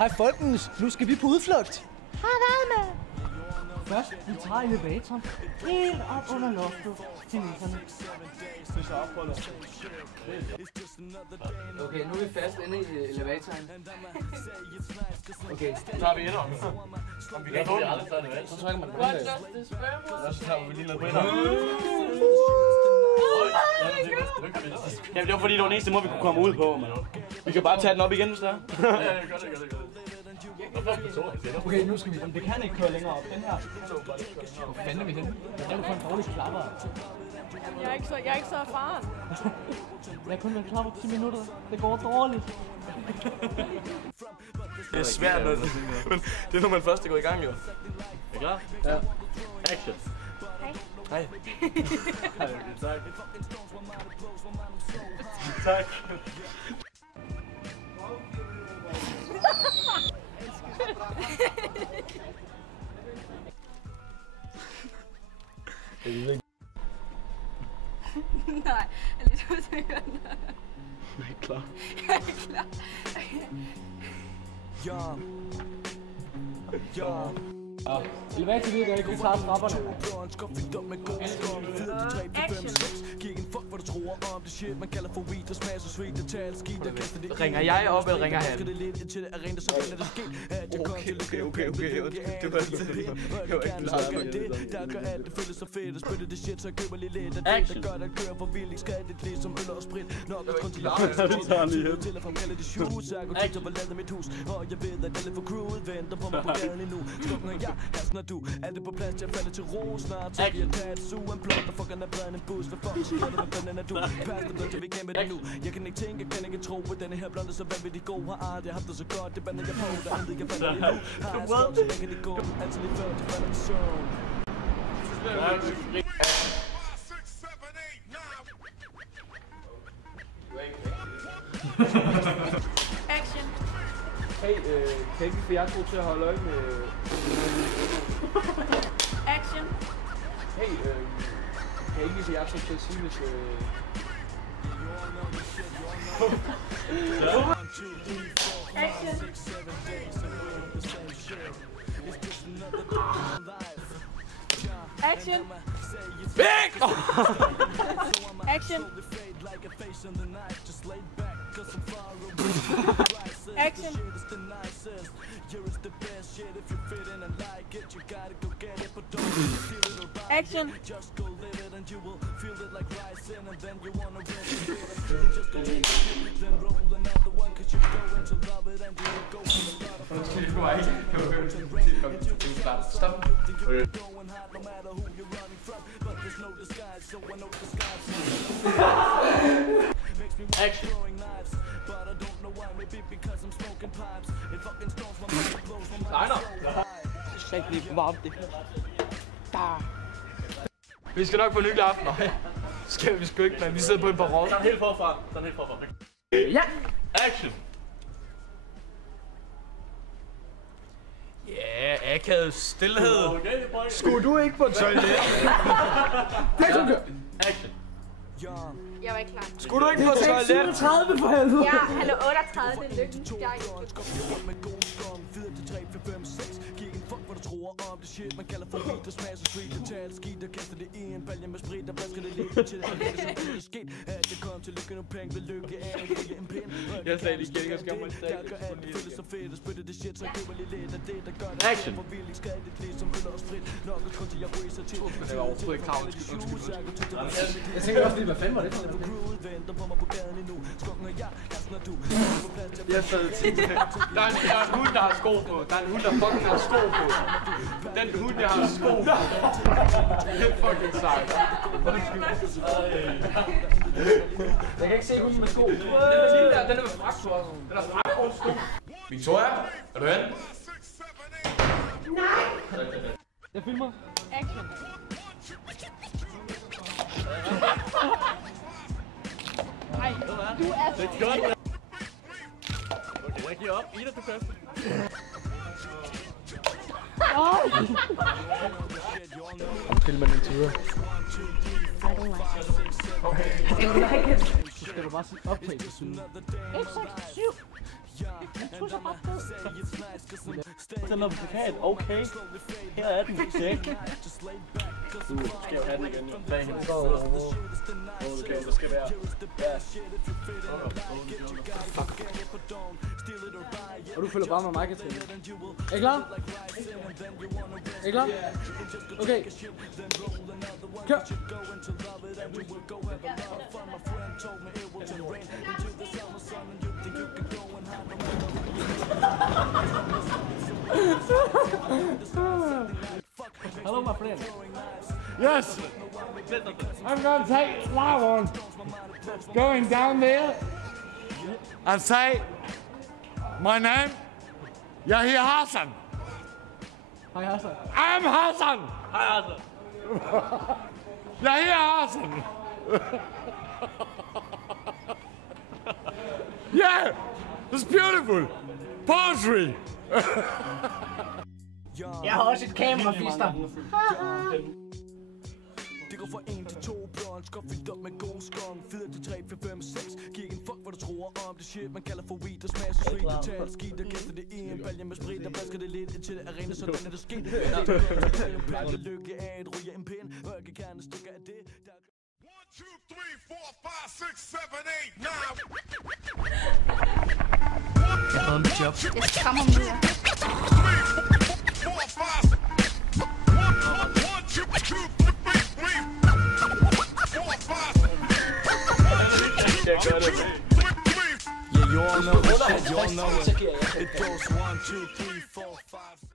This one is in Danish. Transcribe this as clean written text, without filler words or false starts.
Hej folkens, nu skal vi på udflugt. Har været med. Først, vi tager elevatoren helt op under loftet til nisserne. Okay, nu er vi fast inde i elevatoren. Okay, så tager vi ind om. Om vi kan få den. Så trykker man på den. Så tager vi lige noget på ind. Jamen det var fordi det var den eneste måde vi kunne komme ud på. Vi kan bare tage den op igen, hvis det er. Ja, gør det. Okay, nu skal vi. Det kan ikke køre længere op. Den her. Hvor fanden er vi henne? Den er for en dårlig klapper. Jeg er ikke så erfaren. Jeg har kun været klar på 10 minutter. Det går dårligt. Det er svært, men det er når man først går i gang, jo. Er I klar? Ja. Action. Hej. Hej. Tak. Tak. Nej, jeg er lidt usikker. Er I klar? Jeg er klar. Ja. Elevator virker ikke, vi tager trapperne. Ringer jeg op, eller ringer han? Okay. Det var ikke Når du er det på plads, jeg falder til ro snart. Så vi har taget sugen blot, og fuckerne bredere end en bus. Hvad fuck sker der, hvordan er du? Pas dig blot, jeg vil gemme det nu. Jeg kan ikke tænke, jeg kan ikke tro, at denne her blonde så vanvittig god har art. Jeg har haft det så godt, det bander jeg på, der er ikke falder lige nu. Har jeg slået, så længe det går, altid lige før, det falder i søvn. Action. Hey, kan ikke få jer to til at holde øje med... Action. Hey, kan ikke få jer to til at sige, hvis... Action. Action. Væk! Action. Action. Action. Stop. Action. Steiner. Det er ikke varmt det her. Vi skal nok få en hyggelig aften. Nej, skal vi sgu ikke, men vi sidder på en perron. Den helt forfra. Ja. Action. Ja, akavet stillhed. Okay, Skulle du ikke på toilet? Det kan du. Action. Jeg var ikke klar. Skulle du ikke på toilet? 30 for helvede. Ja, hallo 38, det er lykken. Jeg er ikke. Hvor du tror om det shit, man kalder for weed, der smager så sweet. Der tager skidt, der kaster det i en balje med sprit, der vasker det lidt til det, som det er sket. At jeg kom til lykke, nu penge ved lykke af, ikke en pind. Jeg sagde lige igen, jeg skal mig der gør alt, det føles så fedt, at spytte det shit, så køber lige lidt af det, der gør det. Action. For vildt skadet lidt som øl og sprit. Nok et kun til jeg racer til. Det var overhovedet ikke kravl. Jeg tænker også lige, hvad fanden var det for det? Venter på mig på gaden endnu. Skokken og jeg, når du på plads, Jeg sad til. Der er en hund, der har sko på. Der er en hund, der fucking har sko på. Den hund, jeg har sko på. Det er fucking sejt. Jeg kan ikke se hunden med sko. Den er lige der, den er med frak på os. Den er frak på sko. Victoria, er du hen? Nej! Jeg filmer. Action. Ej, du er så... Det er godt. Okay, jeg giver op. Ida, du først. Filmer den til videre. Okay. Så skal du bare sige optag til siden. 1, 6, 7. Den er plakat, okay. Her er den, check. Du skal jo have den igen, jo. Bag hende. Okay, det skal være. Ja. Og du følger bare med mig, Katrine. Er I klar? Er I klar? Okay. Kør! Hello, my friend. Yes! I'm gonna take that one. Going down there and say my name, Yahya Hassan. Hej, Hassan. I'm Hassan. Hej, altså. Yahya Hassan. Yeah, it's beautiful. Poetry. Jeg har også et kamera, fister. Det går fra 1 til 2 blonde, skop fyldt op med god skong. 4 til 3, 4, 5, 6. Giv ikke en fuck, hvad du tror om det shit, man kalder for weed og smash street. Det tager skidt og kaster det i en balje med sprit og basker det lidt indtil det er rent, sådan er det skidt. Pakke lykke af et ryger en pind, og jeg kan gerne stykker af det. 1, 2, 3, 4, 5, 6, 7, 8, 9. Jeg har fået mit job. Jeg skræmmer mere. 4, 5. 1, 2, 3, 4, 5. Jeg gør det. Yeah, you all know the shit, you all know it. It goes 1, 2, 3, 4, 5.